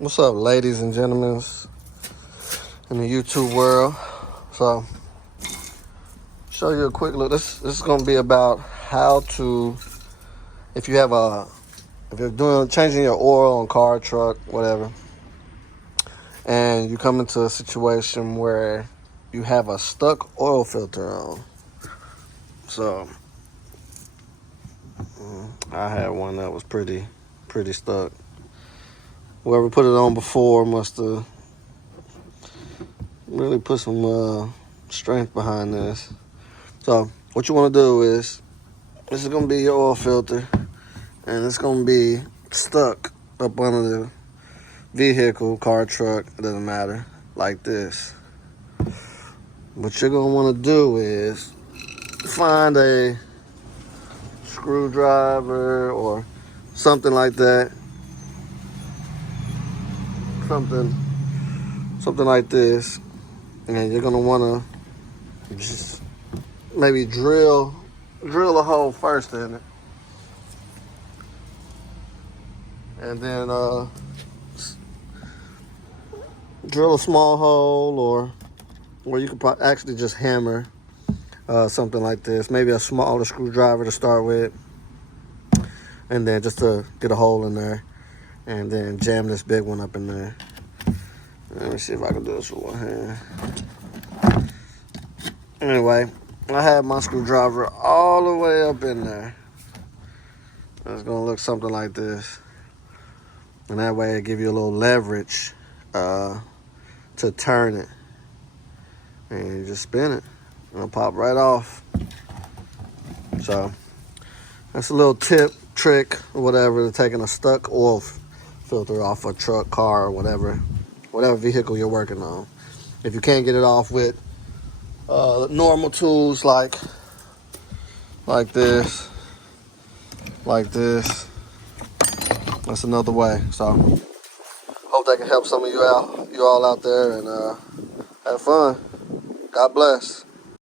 What's up, ladies and gentlemen in the YouTube world? So, show you a quick look. This is gonna be about how to, if you're changing your oil on car, truck, whatever, and you come into a situation where you have a stuck oil filter on. So, I had one that was pretty stuck. Whoever put it on before must have really put some strength behind this. So what you want to do is, this is going to be your oil filter, and it's going to be stuck up under the vehicle, car, truck, it doesn't matter, like this. What you're going to want to do is find a screwdriver or something like that. Something like this. And you're going to want to just maybe drill a hole first in it. And then drill a small hole, or you could actually just hammer something like this. Maybe a smaller screwdriver to start with. And then just to get a hole in there. And then jam this big one up in there. Let me see if I can do this with one hand. Anyway, I had my screwdriver all the way up in there. It's gonna look something like this. And that way it give you a little leverage to turn it. And you just spin it. It'll pop right off. So that's a little tip, trick, or whatever, to taking a stuck oil filter off a truck, car, or whatever vehicle you're working on. If you can't get it off with normal tools like this, that's another way. So hope that can help some of you all out there, and have fun. God bless.